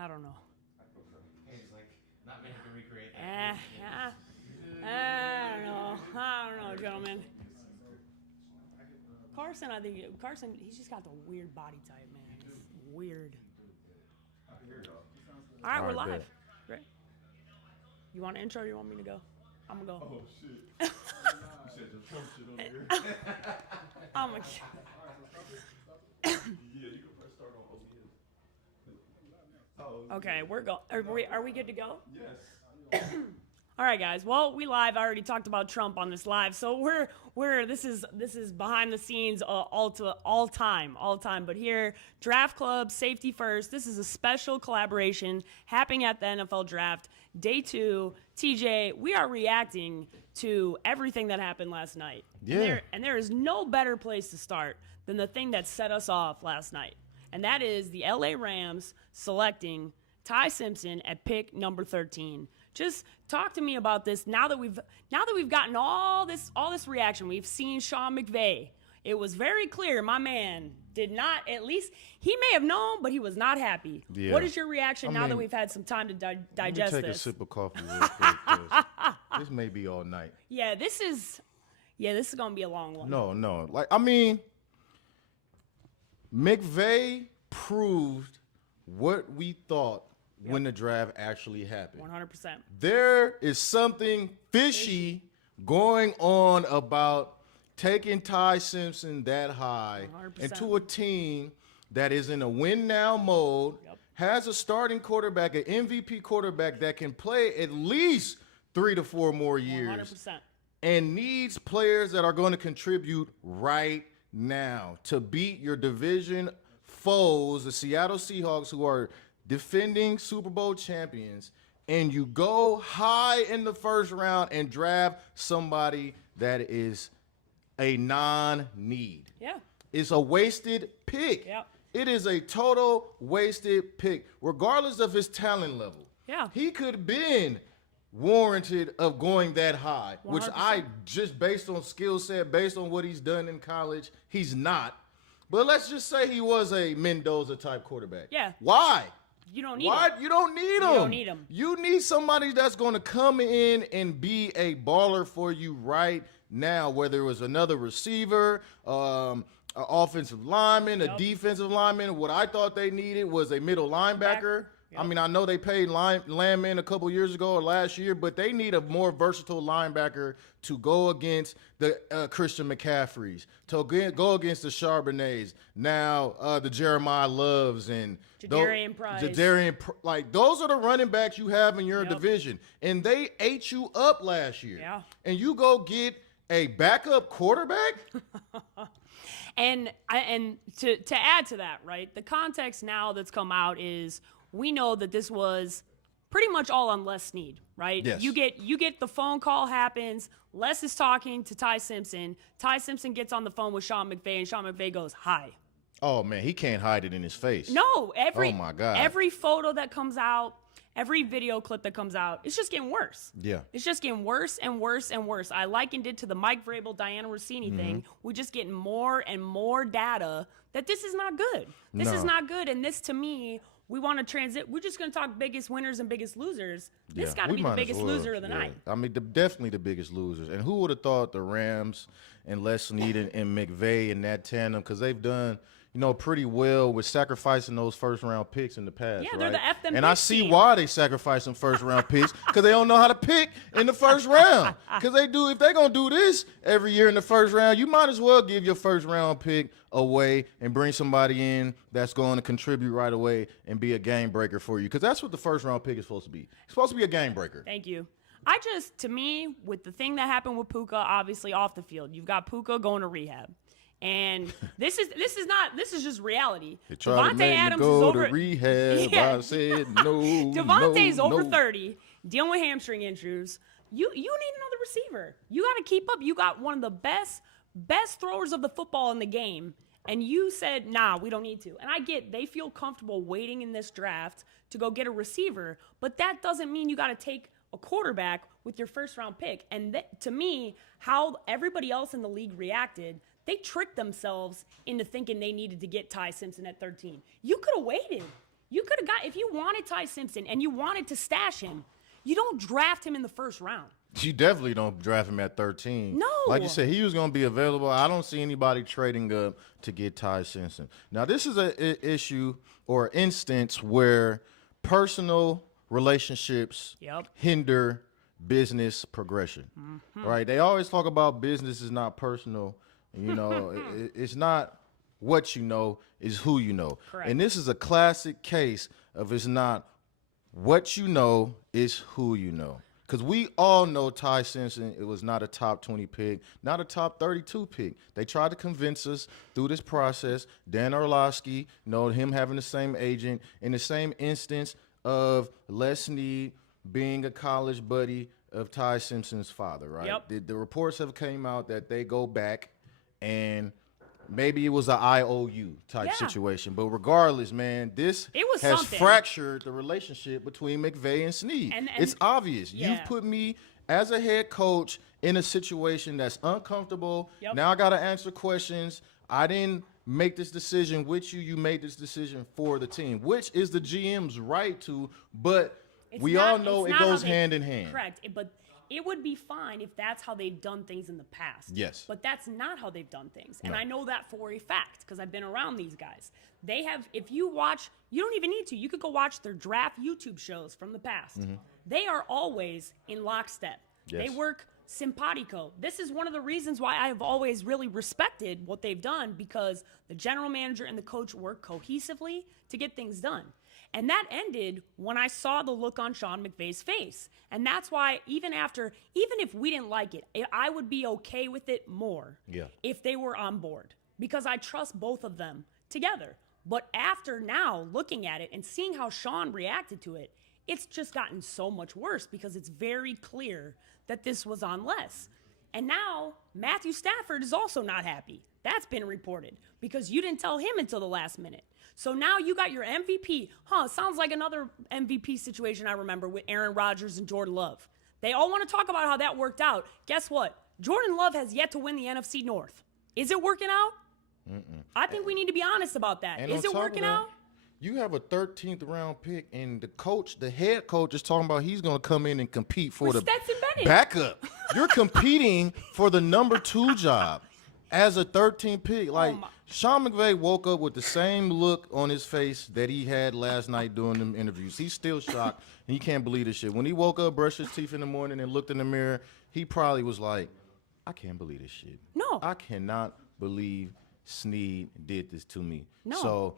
I don't know. Paige like not many can recreate. I don't know, gentlemen. Carson, I think he's just got the weird body type, man. It's weird. All right, we're live. Bet. Great. You want an intro or you want me to go? I'm going to go. Oh, shit. You said your Trump shit on here. I'm going Yeah, you can press start on OBS. Oh, Okay, we're going. Are we good to go? yes. All right, guys. Well, we live. I already talked about Trump on this live, so this is behind the scenes all time. But here, Draft Club, Safety First. This is a special collaboration happening at the NFL Draft, Day 2. TJ, we are reacting to everything that happened last night. Yeah. And there is no better place to start than the thing that set us off last night, and that is the LA Rams selecting Ty Simpson at pick number 13. Just talk to me about this. Now that we've gotten all this reaction, we've seen Sean McVay. It was very clear my man did not, at least he may have known, but he was not happy. Yeah. What is your reaction now that we've had some time to digest Let me take this? a sip of coffee real quick, 'cause this may be all night. Yeah, this is gonna be a long one. No. McVay proved what we thought when the draft actually happened. 100%. There is something fishy going on about taking Ty Simpson that high 100%. into a team that is in a win now mode, has a starting quarterback, an MVP quarterback that can play at least 3 to 4 more years, 100%. and needs players that are going to contribute right now to beat your division foes, the Seattle Seahawks, who are defending Super Bowl champions, and you go high in the first round and draft somebody that is a non-need. Yeah. It's a wasted pick. Yep. It is a total wasted pick, regardless of his talent level. Yeah. He could have been warranted of going that high, which 100%. I just based on skill set, based on what he's done in college, he's not. But let's just say he was a Mendoza type quarterback. Yeah. Why? You don't need Why? him. You don't need him. You don't need him. You need somebody that's going to come in and be a baller for you right now, whether it was another receiver, an offensive lineman, a defensive lineman. What I thought they needed was a middle linebacker. I mean, I know they paid Landman a couple years ago or last year, but they need a more versatile linebacker to go against the Christian McCaffreys, to go against the Charbonnets, now the Jeremiah Loves and Jadarian Price. Like, those are the running backs you have in your division, and they ate you up last year. Yeah. And you go get a backup quarterback? And to add to that, right, the context now that's come out is we know that this was pretty much all on Les Snead, right? Yes. You get the phone call happens. Les is talking to Ty Simpson. Ty Simpson gets on the phone with Sean McVay, and Sean McVay goes, "Hi." Oh, man, he can't hide it in his face. No, Oh, my God. every photo that comes out, every video clip that comes out, it's just getting worse. Yeah. It's just getting worse and worse and worse. I likened it to the Mike Vrabel, Diana Rossini thing. We're just getting more and more data that this is not good. This is not good. And this, to me, we want to we're just going to talk biggest winners and biggest losers. This got to we be the might as biggest well. loser of the night. I mean, definitely the biggest losers. And who would have thought the Rams and Les Snead and McVay and that tandem, because they've done, pretty well with sacrificing those first-round picks in the past. Yeah, right? they're the F them And I picks see team. why they sacrifice some first-round picks, because they don't know how to pick in the first round. Because if they're going to do this every year in the first round, you might as well give your first-round pick away and bring somebody in that's going to contribute right away and be a game breaker for you, because that's what the first-round pick is supposed to be. It's supposed to be a game breaker. Thank you. To me, with the thing that happened with Puka, obviously off the field, you've got Puka going to rehab. And this is just reality. They tried to make me go to rehab. Yeah. I said no. Devontae's no, over no. 30, dealing with hamstring injuries. You need another receiver. You got to keep up. You got one of the best throwers of the football in the game, and you said, nah, we don't need to. And I get they feel comfortable waiting in this draft to go get a receiver, but that doesn't mean you got to take a quarterback with your first-round pick. And to me, how everybody else in the league reacted, they tricked themselves into thinking they needed to get Ty Simpson at 13. You could have waited. You could have got, if you wanted Ty Simpson and you wanted to stash him, you don't draft him in the first round. You definitely don't draft him at 13. No. Like you said, he was going to be available. I don't see anybody trading up to get Ty Simpson. Now, this is an issue or instance where personal relationships hinder business progression, right? They always talk about business is not personal. You know, it's not what you know, it's who you know. Correct. And this is a classic case of it's not what you know, it's who you know. Because we all know Ty Simpson, it was not a top 20 pick, not a top 32 pick. They tried to convince us through this process. Dan Orlovsky, him having the same agent in the same instance of Les Snead being a college buddy of Ty Simpson's father, right? Yep. The reports have came out that they go back and maybe it was an IOU type situation. But regardless, man, this has something. fractured the relationship between McVay and Snead. And it's obvious. Yeah. You've put me as a head coach in a situation that's uncomfortable. Yep. Now I got to answer questions. I didn't make this decision with you. You made this decision for the team, which is the GM's right to, but we all know it goes hand in hand. Correct. But it would be fine if that's how they've done things in the past. Yes. But that's not how they've done things. And I know that for a fact because I've been around these guys. They have, if you watch, you don't even need to. You could go watch their draft YouTube shows from the past. They are always in lockstep. Yes. They work simpatico. This is one of the reasons why I've always really respected what they've done because the general manager and the coach work cohesively to get things done. And that ended when I saw the look on Sean McVay's face. And that's why even if we didn't like it, I would be okay with it more if they were on board because I trust both of them together. But after now looking at it and seeing how Sean reacted to it, it's just gotten so much worse because it's very clear that this was on Les. And now Matthew Stafford is also not happy. That's been reported because you didn't tell him until the last minute. So now you got your MVP. Sounds like another MVP situation I remember with Aaron Rodgers and Jordan Love. They all want to talk about how that worked out. Guess what? Jordan Love has yet to win the NFC North. Is it working out? I think we need to be honest about that. And is it working out? You have a 13th round pick, and the head coach is talking about he's going to come in and compete for the Stetson Bennett. backup. You're competing for the number 2 job as a 13th pick. Like, Sean McVay woke up with the same look on his face that he had last night doing them interviews. He's still shocked, and he can't believe this shit. When he woke up, brushed his teeth in the morning, and looked in the mirror, he probably was like, I can't believe this shit. No. I cannot believe Snead did this to me. No. So,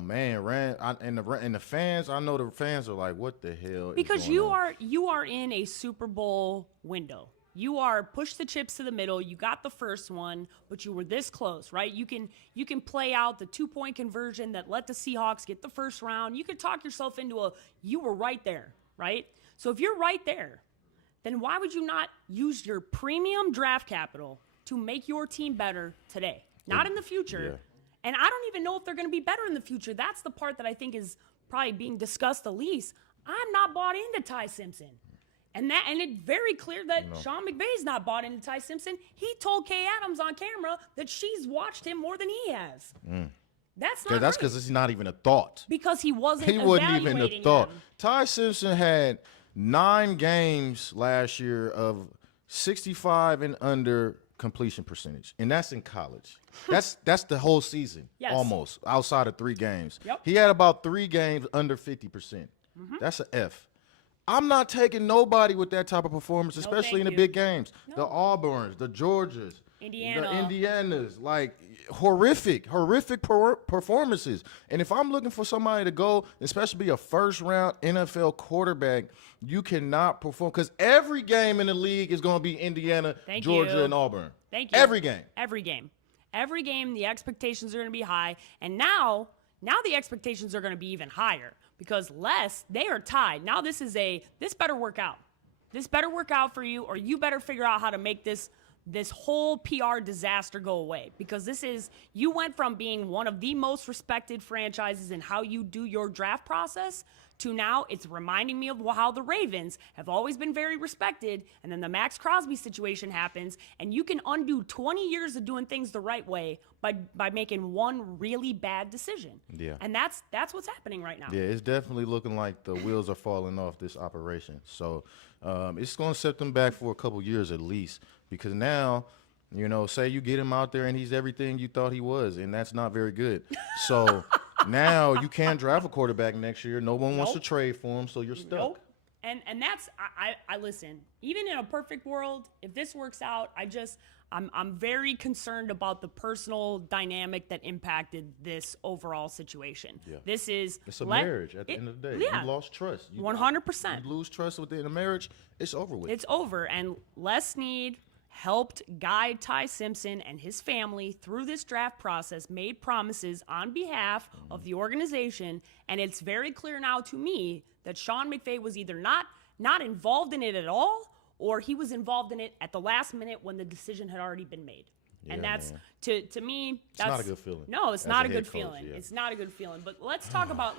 man, the fans, I know the fans are like, what the hell Because is going on? you are in a Super Bowl window. You are push the chips to the middle. You got the first one, but you were this close, right? You can play out the 2-point conversion that let the Seahawks get the first round. You could talk yourself into you were right there, right? So if you're right there, then why would you not use your premium draft capital to make your team better today? Not in the future. Yeah. And I don't even know if they're going to be better in the future. That's the part that I think is probably being discussed the least. I'm not bought into Ty Simpson. And it's very clear that Sean McVay's not bought into Ty Simpson. He told Kay Adams on camera that she's watched him more than he has. That's not That's right. because it's not even a thought. Because he wasn't He wasn't even a evaluating thought. him. Ty Simpson had 9 games last year of 65 and under completion percentage, and that's in college. That's the whole season, almost, outside of 3 games. Yep. He had about 3 games under 50%. That's an F. I'm not taking nobody with that type of performance, especially in the big games. The Auburns, the Georgias, the Indianas, like horrific performances. And if I'm looking for somebody to go, especially be a first-round NFL quarterback, you cannot perform because every game in the league is going to be Indiana, Georgia, and Auburn. Thank you. Every game. Every game, the expectations are going to be high. And now the expectations are going to be even higher because they are tied. Now this better work out. This better work out for you, or you better figure out how to make this whole PR disaster go away, because you went from being one of the most respected franchises in how you do your draft process to now it's reminding me of how the Ravens have always been very respected, and then the Max Crosby situation happens, and you can undo 20 years of doing things the right way by making one really bad decision. Yeah. And that's what's happening right now. Yeah, it's definitely looking like the wheels are falling off this operation. So it's going to set them back for a couple years at least, because now, say you get him out there and he's everything you thought he was, and that's not very good. So now you can't draft a quarterback next year. No one wants to trade for him, so you're stuck. Nope. And that's I listen. Even in a perfect world, if this works out, I'm very concerned about the personal dynamic that impacted this overall situation. Yeah. It's a marriage at the end of the day. Yeah. You lost trust. 100%. You lose trust within a marriage, it's over with. It's over. And Les Snead helped guide Ty Simpson and his family through this draft process, made promises on behalf of the organization, and it's very clear now to me that Sean McVay was either not involved in it at all, or he was involved in it at the last minute when the decision had already been made. And that's, to me, that's not a good feeling. No, it's As not a a head good coach, feeling. yeah. It's not a good feeling. But let's talk about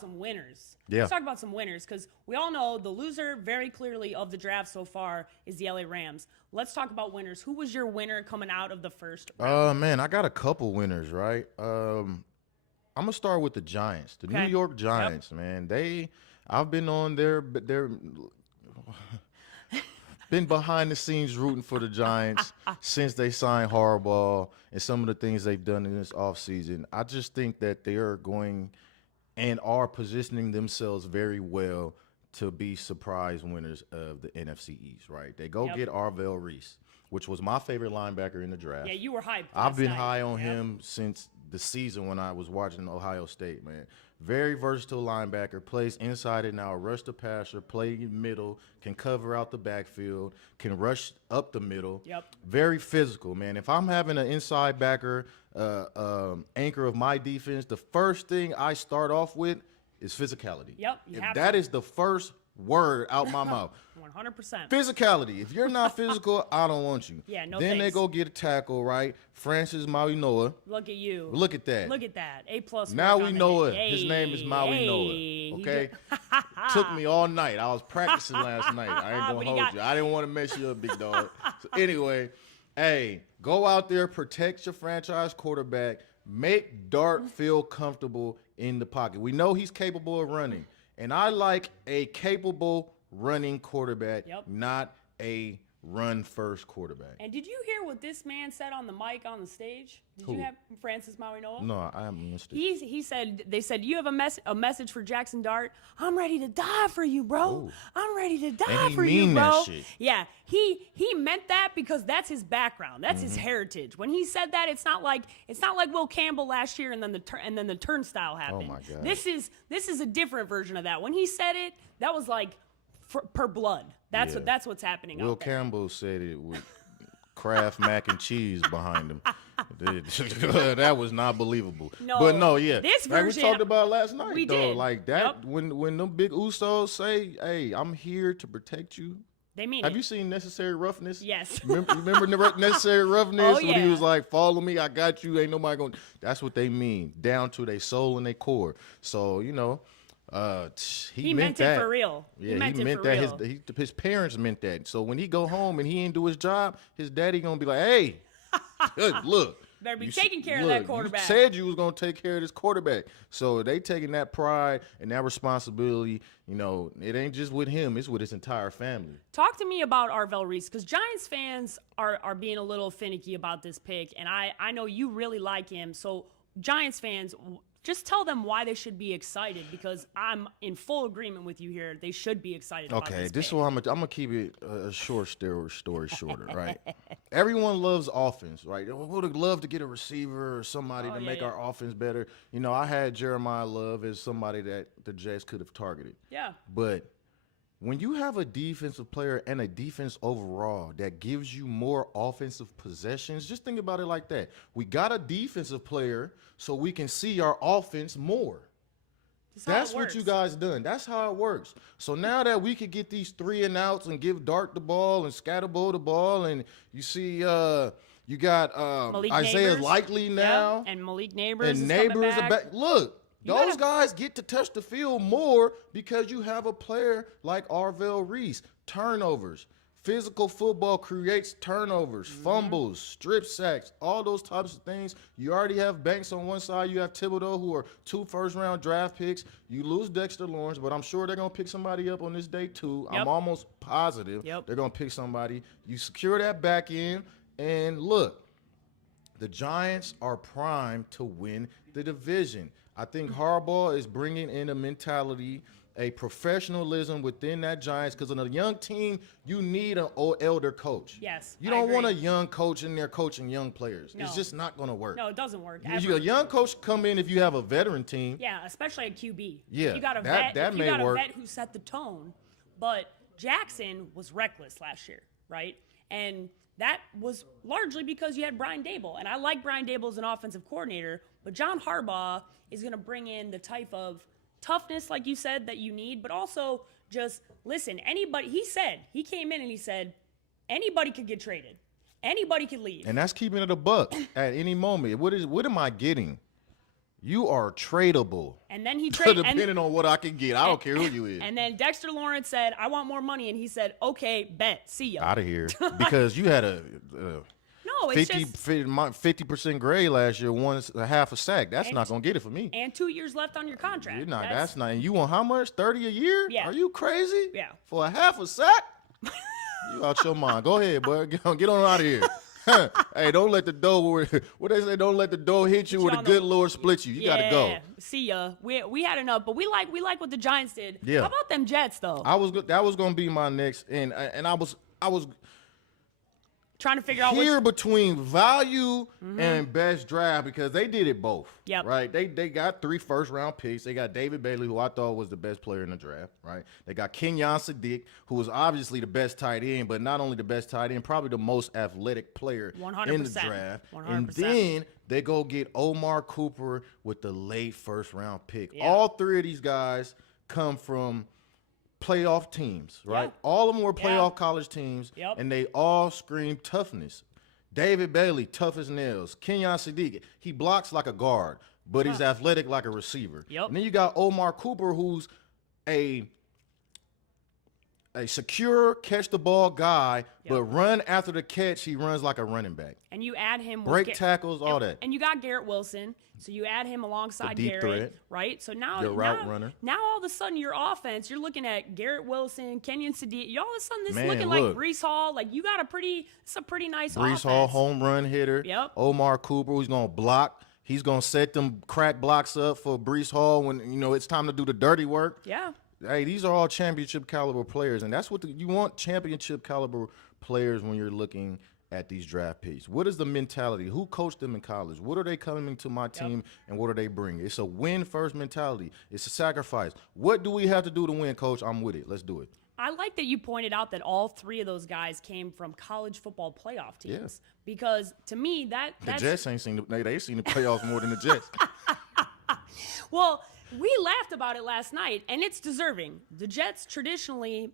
some winners. Yeah. Let's talk about some winners, because we all know the loser very clearly of the draft so far is the LA Rams. Let's talk about winners. Who was your winner coming out of the first round? Man, I got a couple winners, right? I'm gonna start with the Giants, the Okay. New York Giants, man. I've been on their been behind the scenes rooting for the Giants since they signed Harbaugh and some of the things they've done in this offseason. I just think that they are going and are positioning themselves very well to be surprise winners of the NFC East, right? They go get Arvell Reese, which was my favorite linebacker in the draft. Yeah, you were hyped. I've last been night. high on Yep. him since the season when I was watching Ohio State, man. Very versatile linebacker, plays inside and out, rush the passer, play middle, can cover out the backfield, can rush up the middle. Yep. Very physical, man. If I'm having an inside backer, anchor of my defense, the first thing I start off with is physicality. Yep, you If have that to. is the first word out my mouth. 100%. Physicality. If you're not physical, I don't want you. Yeah, no Then they thanks. go get a tackle, right? Francis Mauigoa. Look at you. Look at that. Look at that. A+ Now work we on the know hit. it. His name is Hey, Maui hey. Noah. He Okay? just- Took me all night. I was practicing last night. I ain't What gonna he hold got? you. I didn't want to mess you up, big dog. So anyway, hey, go out there, protect your franchise quarterback, make Dart feel comfortable in the pocket. We know he's capable of running. And I like a capable running quarterback, Yep. not a run-first quarterback. And did you hear what this man said on the mic on the stage? Did Who? you have Francis Mauigoa? No, I haven't missed it. He said, they said, you have a message for Jackson Dart. I'm ready to die for you, bro. Ooh. I'm ready to die And he for you, mean bro. that shit. Yeah, he meant that because that's his background. That's Mm-hmm. his heritage. When he said that, it's not like Will Campbell last year and then the turnstile happened. Oh my God. This is a different version of that. When he said it, that was like per blood. That's Yeah. what's happening. Will out there. Campbell said it with Kraft mac and cheese behind him. That was not believable. No, but no, yeah. this like version- we talked about last night, we though. did. Like that, Yep. when them big Usos say, "Hey, I'm here to protect you." They mean Have it. you seen Necessary Roughness? Yes. Remember Necessary Roughness Oh, when he yeah. was like, "Follow me, I got you. Ain't nobody going." That's what they mean, down to their soul and their core. So he meant that it for real. Yeah, he meant it for that. real. His parents meant that. So when he go home and he ain't do his job, his daddy gonna be like, "Hey, look, Better be you taking s- care of that look, quarterback." You said you was gonna take care of this quarterback." So they taking that pride and that responsibility. It ain't just with him; it's with his entire family. Talk to me about Arvell Reese, because Giants fans are being a little finicky about this pick, and I know you really like him. So Giants fans, just tell them why they should be excited, because I'm in full agreement with you here. They should be excited about Okay, this this is pick. what I'm gonna keep it a short story shorter, right? Everyone loves offense, right? We would love to get a receiver or somebody to make our offense better. I had Jeremiah Love as somebody that the Jets could have targeted. Yeah. But when you have a defensive player and a defense overall that gives you more offensive possessions, just think about it like that. We got a defensive player so we can see our offense more. That's what you guys done. That's how it works. So now that we could get these 3 and outs and give Dart the ball and Scatterbo the ball, and you see you got Malik Isaiah Neighbors. Likely now. Yep. And Malik Neighbors And is Neighbors coming are back. back. Look, Those guys get to touch the field more because you have a player like Arvell Reese. Turnovers. Physical football creates turnovers, fumbles, strip sacks, all those types of things. You already have Banks on one side. You have Thibodeau, who are 2 first-round draft picks. You lose Dexter Lawrence, but I'm sure they're going to pick somebody up on this day too. Yep. I'm almost positive they're going to pick somebody. You secure that back end, and look, the Giants are primed to win the division. I think Harbaugh is bringing in a mentality, a professionalism within that Giants, because in a young team, you need an elder coach. Yes, you don't want a young coach in there coaching young players. No. It's just not going to work. No, it doesn't work. A young coach come in if you have a veteran team. Yeah, especially at QB. Yeah, if you got a that vet, may work. A vet who set the tone. But Jackson was reckless last year, right? And that was largely because you had Brian Daboll. And I like Brian Daboll as an offensive coordinator, but John Harbaugh is going to bring in the type of toughness, like you said, that you need, but also just listen. He came in and he said, anybody could get traded, anybody could leave, and that's keeping it a buck at any moment. What am I getting? You are tradable. And then he traded, depending on what I can get. I don't care who you is. And then Dexter Lawrence said, "I want more money," and he said, "Okay, bet, see ya." Out of here, because you had a. No, it's 50% grade last year, a half a sack. That's not gonna get it for me. And 2 years left on your contract. You're not. That's not. And you want how much? 30 a year? Yeah. Are you crazy? Yeah. For a half a sack? You out your mind. Go ahead, boy. Get on out of here. Hey, don't let the door. What they say? Don't let the door hit you, or the good Lord split you. You gotta go. See ya. We had enough, but we like what the Giants did. Yeah. How about them Jets though? That was gonna be my next, and I was trying to figure out here between value and best draft, because they did it both. Yep. Right. They got 3 first-round picks. They got David Bailey, who I thought was the best player in the draft. Right. They got Kenyon Sadiq, who was obviously the best tight end, but not only the best tight end, probably the most athletic player 100%, in the draft. 100%. And then they go get Omar Cooper with the late first-round pick. Yeah. All 3 of these guys come from playoff teams, right? Yeah. All of them were playoff college teams, Yep. and they all scream toughness. David Bailey, tough as nails. Kenyon Sadiq, he blocks like a guard, but he's athletic like a receiver. Yep. And then you got Omar Cooper, who's a secure catch-the-ball guy, but run after the catch, he runs like a running back. And you add him Break tackles, all that. And you got Garrett Wilson, so you add him alongside The deep Garrett, threat. right? So now Your route runner. Now all of a sudden your offense, you're looking at Garrett Wilson, Kenyon Sadiq. All of a sudden this is Man, looking look. like Breece Hall. Like you got it's a pretty nice Breece offense. Hall, home run hitter. Yep. Omar Cooper, who's going to block. He's going to set them crack blocks up for Breece Hall when, it's time to do the dirty work. Yeah. Hey, these are all championship caliber players, and that's what you want, championship caliber players when you're looking at these draft picks. What is the mentality? Who coached them in college? What are they coming to my team, and what are they bringing? It's a win-first mentality. It's a sacrifice. What do we have to do to win, Coach? I'm with it. Let's do it. I like that you pointed out that all 3 of those guys came from college football playoff teams. Because to me, that's the Jets ain't seen they've seen the playoffs more than the Jets. Well, we laughed about it last night, and it's deserving. The Jets traditionally,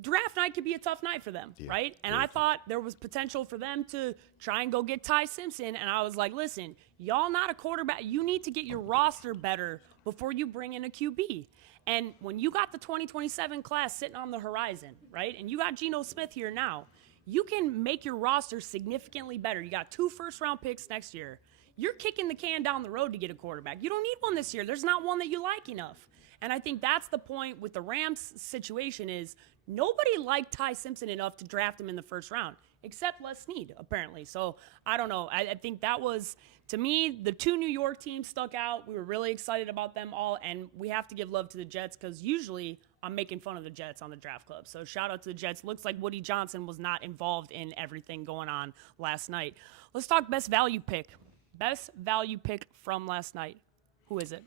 draft night could be a tough night for them, right? And I thought there was potential for them to try and go get Ty Simpson, and I was like, listen, y'all not a quarterback. You need to get your roster better before you bring in a QB. And when you got the 2027 class sitting on the horizon, right, and you got Geno Smith here now, you can make your roster significantly better. You got 2 first-round picks next year. You're kicking the can down the road to get a quarterback. You don't need one this year. There's not one that you like enough. And I think that's the point with the Rams situation is nobody liked Ty Simpson enough to draft him in the first round, except Les Snead, apparently. So I don't know. I think that was, to me, the 2 New York teams stuck out. We were really excited about them all, and we have to give love to the Jets because usually I'm making fun of the Jets on the Draft Club. So shout out to the Jets. Looks like Woody Johnson was not involved in everything going on last night. Let's talk best value pick. Best value pick from last night. Who is it?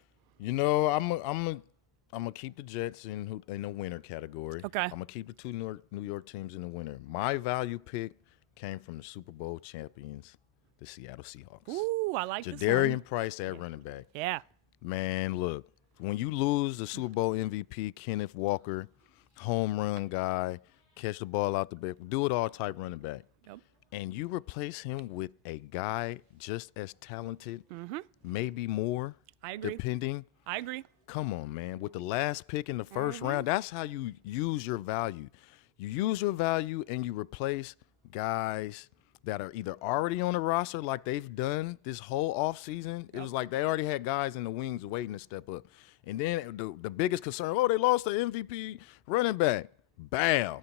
I'm gonna keep the Jets in the winner category. Okay. I'm gonna keep the 2 New York teams in the winner. My value pick came from the Super Bowl champions, the Seattle Seahawks. Ooh, I like this Jadarian one. Price at running back. Yeah. Man, look, when you lose the Super Bowl MVP, Kenneth Walker, home run guy, catch the ball out the back, do it all type running back. And you replace him with a guy just as talented, maybe more, I agree. depending I agree. Come on, man. With the last pick in the first round, that's how you use your value. You use your value and you replace guys that are either already on the roster like they've done this whole offseason. It was like they already had guys in the wings waiting to step up. And then the biggest concern, they lost the MVP running back. Bam.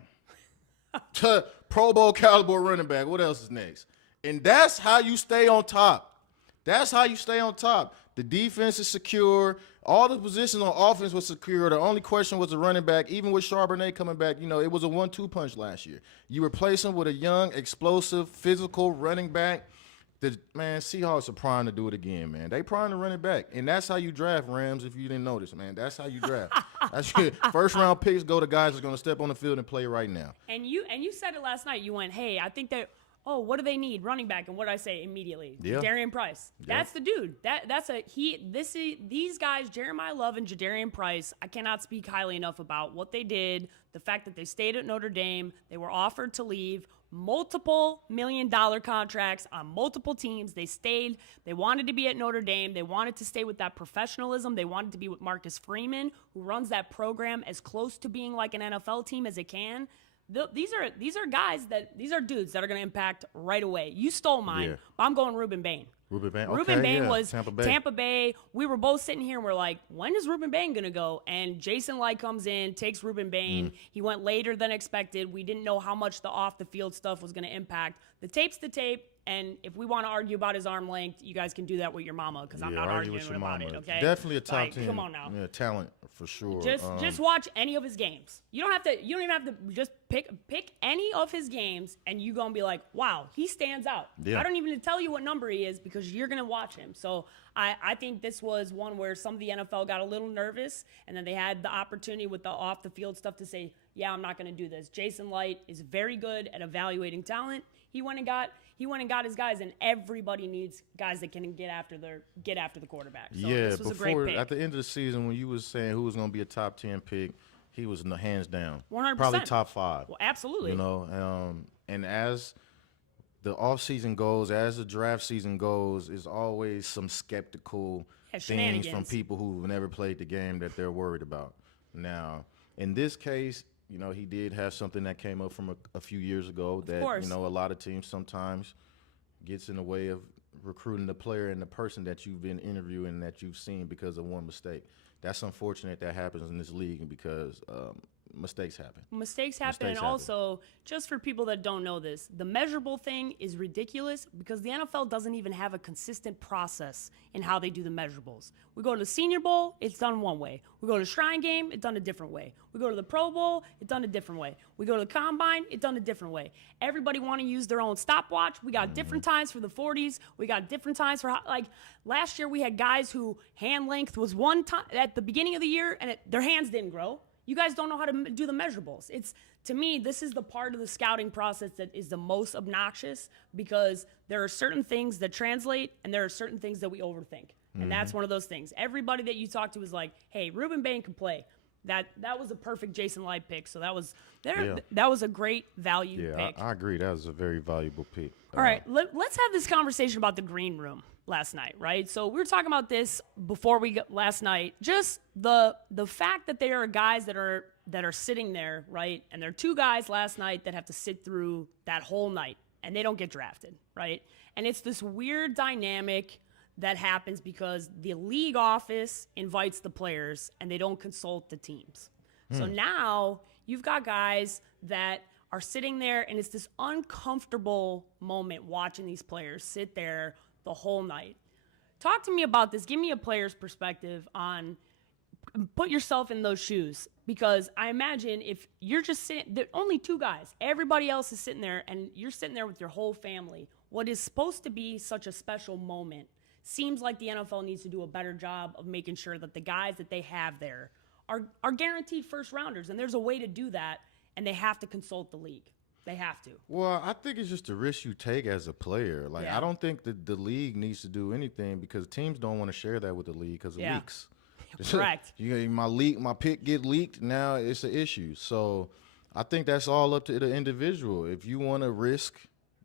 Pro Bowl caliber running back. What else is next? And that's how you stay on top. That's how you stay on top. The defense is secure. All the positions on offense was secure. The only question was the running back. Even with Charbonnet coming back, it was a 1-2 punch last year. You replace him with a young, explosive, physical running back. Seahawks are primed to do it again, man. They primed to run it back. And that's how you draft, Rams, if you didn't notice, man. That's how you draft. That's your first-round picks go to guys that's going to step on the field and play right now. And you said it last night. You went, hey, I think that, what do they need? Running back. And what did I say immediately? Yeah. Jadarian Price. Yeah. That's the dude. These guys, Jeremiah Love and Jadarian Price, I cannot speak highly enough about what they did, the fact that they stayed at Notre Dame, they were offered to leave, multiple $million contracts on multiple teams. They stayed. They wanted to be at Notre Dame. They wanted to stay with that professionalism. They wanted to be with Marcus Freeman, who runs that program as close to being like an NFL team as it can. These are dudes that are going to impact right away. You stole mine, but I'm going Ruben Bain. Ruben Bain. Ruben Bain was Tampa Bay. We were both sitting here and we're like, when is Ruben Bain going to go? And Jason Light comes in, takes Ruben Bain. He went later than expected. We didn't know how much the off-the-field stuff was going to impact. The tape's the tape, and if we want to argue about his arm length, you guys can do that with your mama because I'm not arguing about it, okay? Definitely a top 10 come on now. talent for sure. Just watch any of his games. You don't even have to just pick any of his games, and you're going to be like, wow, he stands out. Yeah. I don't even tell you what number he is because you're going to watch him. So I think this was one where some of the NFL got a little nervous, and then they had the opportunity with the off-the-field stuff to say, yeah, I'm not going to do this. Jason Light is very good at evaluating talent. He went and got his guys, and everybody needs guys that can get after the quarterback. So this was a great pick. At the end of the season, when you was saying who was going to be a top 10 pick, he was hands down 100%. probably top 5. Well, absolutely. And as the offseason goes, as the draft season goes, is always some skeptical things from people who've never played the game that they're worried about. Now, in this case, he did have something that came up from a few years ago that, a lot of teams sometimes gets in the way of recruiting the player and the person that you've been interviewing and that you've seen because of one mistake. That's unfortunate that happens in this league because mistakes happen. Mistakes happen. And also, just for people that don't know this, the measurable thing is ridiculous because the NFL doesn't even have a consistent process in how they do the measurables. We go to the Senior Bowl, it's done one way. We go to the Shrine Game, it's done a different way. We go to the Pro Bowl, it's done a different way. We go to the Combine, it's done a different way. Everybody want to use their own stopwatch. We got different times for the 40s. We got different times for, last year we had guys who hand length was one time at the beginning of the year and their hands didn't grow. You guys don't know how to do the measurables. To me, this is the part of the scouting process that is the most obnoxious because there are certain things that translate and there are certain things that we overthink. And that's one of those things. Everybody that you talk to is like, hey, Ruben Bain can play. That was a perfect Jason Light pick. So that was a great value pick. I agree. That was a very valuable pick. All right, let's have this conversation about the green room last night, right? So we were talking about this before last night. Just the fact that there are guys that are sitting there, right? And there are 2 guys last night that have to sit through that whole night, and they don't get drafted, right? And it's this weird dynamic that happens because the league office invites the players, and they don't consult the teams. So now you've got guys that are sitting there, and it's this uncomfortable moment watching these players sit there the whole night. Talk to me about this. Give me a player's perspective on put yourself in those shoes because I imagine if you're just sitting, there are only 2 guys. Everybody else is sitting there, and you're sitting there with your whole family. What is supposed to be such a special moment seems like the NFL needs to do a better job of making sure that the guys that they have there are guaranteed first rounders, and there's a way to do that, and they have to consult the league. They have to. Well, I think it's just the risk you take as a player. I don't think that the league needs to do anything because teams don't want to share that with the league because it leaks. Correct. My pick get leaked. Now it's an issue. So I think that's all up to the individual. If you want to risk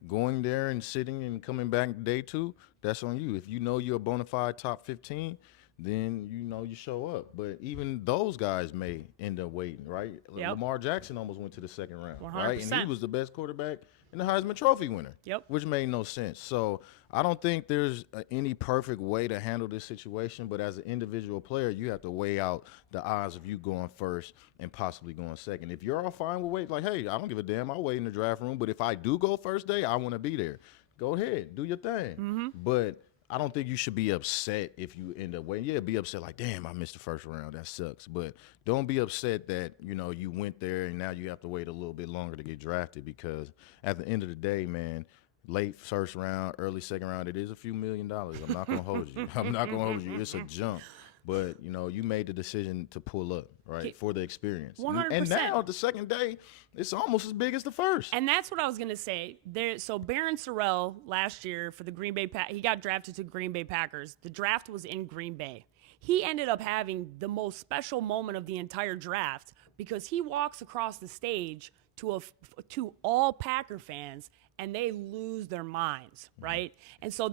going there and sitting and coming back day 2, that's on you. If you know you're a bona fide top 15, then you show up. But even those guys may end up waiting, right? Yep. Lamar Jackson almost went to the second round, right? And 100%. he was the best quarterback and the Heisman Trophy winner. Yep. Which made no sense. So I don't think there's any perfect way to handle this situation, but as an individual player, you have to weigh out the odds of you going first and possibly going second. If you're all fine with wait, like, hey, I don't give a damn, I'll wait in the draft room, but if I do go first day, I want to be there. Go ahead, do your thing. Mm-hmm. But I don't think you should be upset if you end up waiting. Yeah, be upset like, damn, I missed the first round. That sucks. But don't be upset that, you went there and now you have to wait a little bit longer to get drafted, because at the end of the day, man, late first round, early second round, it is a few $1 million. I'm not going to hold you. I'm not going to hold you. It's a jump. But, you made the decision to pull up, right, for the experience. 100%. And now, the second day, it's almost as big as the first. And that's what I was going to say. So Barron Sorrell last year for the Green Bay he got drafted to Green Bay Packers. The draft was in Green Bay. He ended up having the most special moment of the entire draft because he walks across the stage to all Packer fans and they lose their minds, right? And so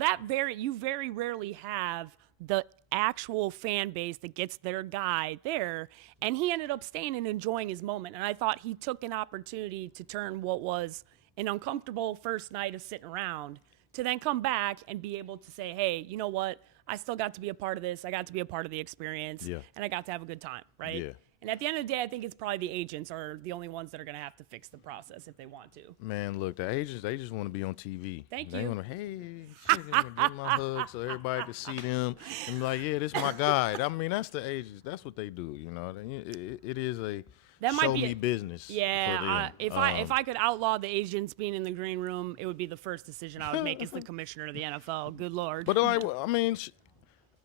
you very rarely have the actual fan base that gets their guy there, and he ended up staying and enjoying his moment. And I thought he took an opportunity to turn what was an uncomfortable first night of sitting around to then come back and be able to say, hey, you know what? I still got to be a part of this. I got to be a part of the experience, and I got to have a good time, right? Yeah. And at the end of the day, I think it's probably the agents are the only ones that are going to have to fix the process if they want to. Man, look, the agents, they just want to be on TV. Thank they you. want to, hey, give my hug so everybody can see them and be like, yeah, this is my guy. I mean, that's the agents. That's what they do, It is a show me business. Yeah, if I could outlaw the agents being in the green room, it would be the first decision I would make as the commissioner of the NFL. Good Lord. But, I mean,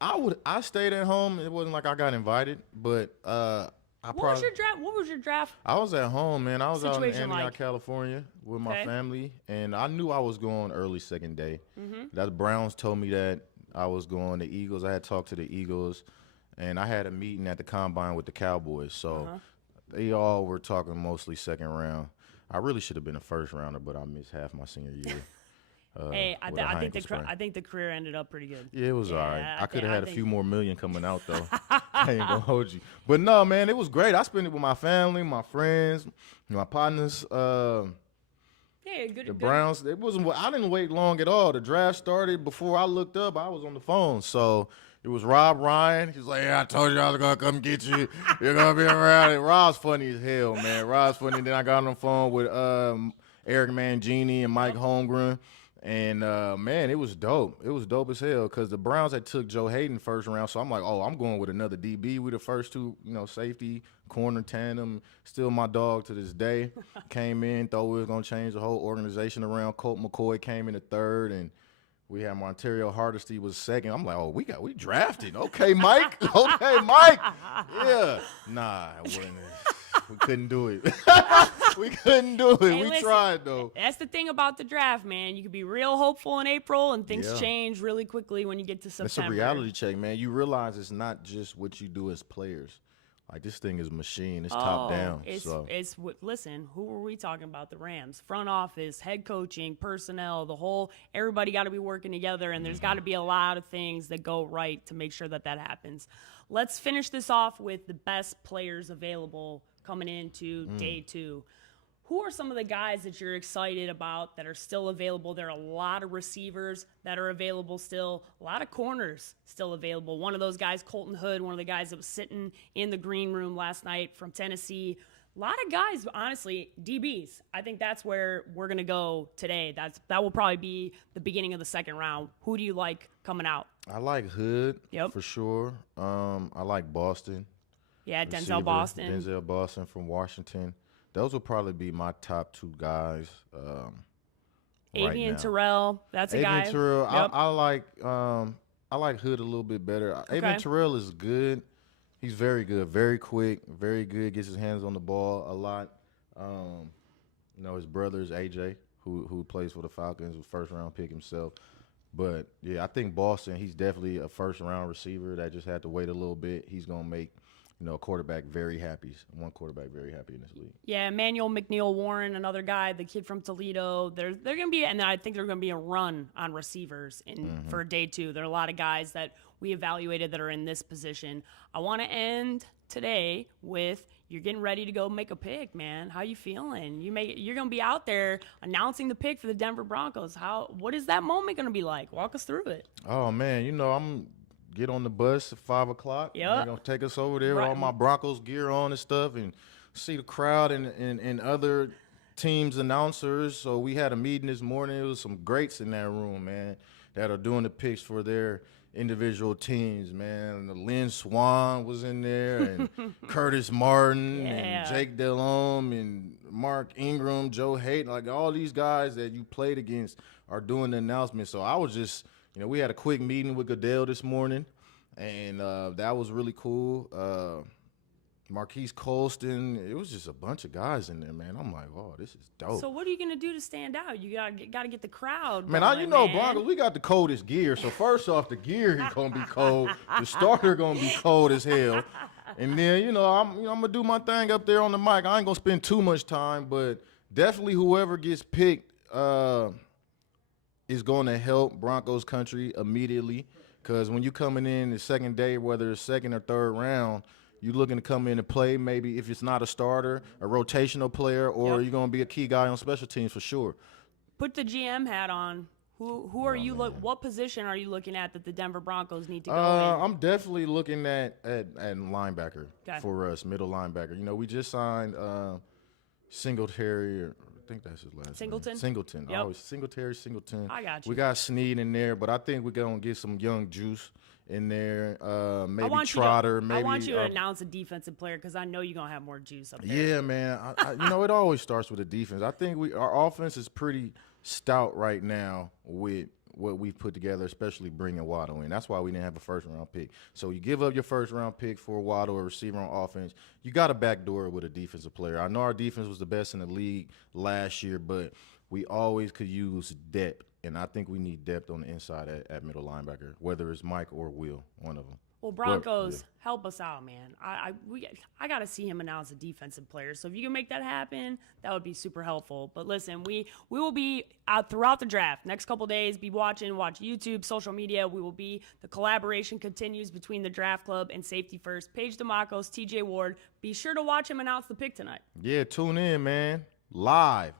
I stayed at home. It wasn't like I got invited, but What was your draft? I was at home, man. I was out in Situation Antioch, like? California with my Okay. family, and I knew I was going early second day. Mm-hmm. The Browns told me that I was going. The Eagles, I had talked to the Eagles, and I had a meeting at the Combine with the Cowboys, so they all were talking mostly second round. I really should have been a first rounder, but I missed half my senior year. Hey, with a high ankle sprain. I think the career ended up pretty good. Yeah, it was all right. I could have had a think- few more million coming out, though. I ain't going to hold you. But, no, man, it was great. I spent it with my family, my friends, my partners. Yeah, good. The Browns, I didn't wait long at all. The draft started. Before I looked up, I was on the phone. So it was Rob Ryan. He was like, yeah, I told you I was going to come get you. You're going to be around. And Rob's funny as hell, man. Rob's funny. Then I got on the phone with Eric Mangini and Mike Holmgren. And, man, it was dope. It was dope as hell because the Browns had took Joe Hayden first round. So I'm like, oh, I'm going with another DB. We the first two, safety, corner tandem. Still my dog to this day. Came in, thought we was going to change the whole organization around. Colt McCoy came in the third, and we had Montario Hardesty was second. I'm like, oh, we drafted. Okay, Mike. Okay, Mike. Yeah. Nah, it wasn't. We couldn't do it. We couldn't do it. Hey, we listen, tried, though. That's the thing about the draft, man. You can be real hopeful in April, and things Yeah. change really quickly when you get to September. It's a reality check, man. You realize it's not just what you do as players. Like, this thing is a machine. It's top down. Listen, who were we talking about? The Rams, front office, head coaching, personnel, everybody got to be working together, and there's got to be a lot of things that go right to make sure that happens. Let's finish this off with the best players available coming into day two. Who are some of the guys that you're excited about that are still available? There are a lot of receivers that are available still, a lot of corners still available. One of those guys, Colton Hood, one of the guys that was sitting in the green room last night from Tennessee. A lot of guys, honestly, DBs. I think that's where we're going to go today. That will probably be the beginning of the second round. Who do you like coming out? I like Hood Yep. for sure. I like Boston. Yeah, receiver, Denzel Boston. Denzel Boston from Washington. Those will probably be my top two guys. Avian right now. Terrell, that's a guy. Avian Terrell, Yep. I like Hood a little bit better. Okay. Avian Terrell is good. He's very good, very quick, very good. Gets his hands on the ball a lot. His brother is AJ, who plays for the Falcons, was first round pick himself. But yeah, I think Boston, he's definitely a first round receiver that just had to wait a little bit. He's gonna make a quarterback very happy. One quarterback very happy in this league. Yeah, Emmanuel McNeil Warren, another guy, the kid from Toledo. They're going to be, and I think they're going to be a run on receivers for day two. There are a lot of guys that we evaluated that are in this position. I want to end today with you're getting ready to go make a pick, man. How you feeling? You're going to be out there announcing the pick for the Denver Broncos. What is that moment going to be like? Walk us through it. Oh, man, I'm get on the bus at 5 o'clock. Yep. They're going to take us over there with all my Broncos gear on and stuff and see the crowd and other teams' announcers. So we had a meeting this morning. It was some greats in that room, man, that are doing the picks for their individual teams, man. Lynn Swan was in there, and Curtis Martin, and Jake Delhomme, and Mark Ingram, Joe Hayden, like all these guys that you played against are doing the announcement. So I was just, we had a quick meeting with Goodell this morning, and that was really cool. Marquise Colston, it was just a bunch of guys in there, man. I'm like, oh, this is dope. So what are you gonna do to stand out? You gotta get the crowd. Man, going, Broncos, we got the coldest gear. So first off, the gear is gonna be cold. The starter gonna be cold as hell. And then, I'm gonna do my thing up there on the mic. I ain't gonna spend too much time, but definitely whoever gets picked is gonna help Broncos country immediately. Because when you coming in the second day, whether it's second or third round, you're looking to come in and play, maybe if it's not a starter, a rotational player, or you're going to be a key guy on special teams for sure. Put the GM hat on. Who are you what position are you looking at that the Denver Broncos need to go in? I'm definitely looking at linebacker for us, middle linebacker. We just signed Singletary, or I think that's his last name. Singleton. Yep. Singleton. I got you. We got Snead in there, but I think we're going to get some young juice in there, maybe Trotter. I want you to announce a defensive player because I know you're going to have more juice up there. Yeah, man. It always starts with the defense. I think our offense is pretty stout right now with what we've put together, especially bringing Waddle in. That's why we didn't have a first-round pick. So you give up your first-round pick for Waddle, a receiver on offense, you got to backdoor it with a defensive player. I know our defense was the best in the league last year, but we always could use depth. And I think we need depth on the inside at middle linebacker, whether it's Mike or Will, one of them. Well, Broncos, help us out, man. I got to see him announce a defensive player. So if you can make that happen, that would be super helpful. But listen, we will be out throughout the draft. Next couple days, watch YouTube, social media. The collaboration continues between the Draft Club and Safety First. Paige DeMacos, TJ Ward. Be sure to watch him announce the pick tonight. Yeah, tune in, man. Live.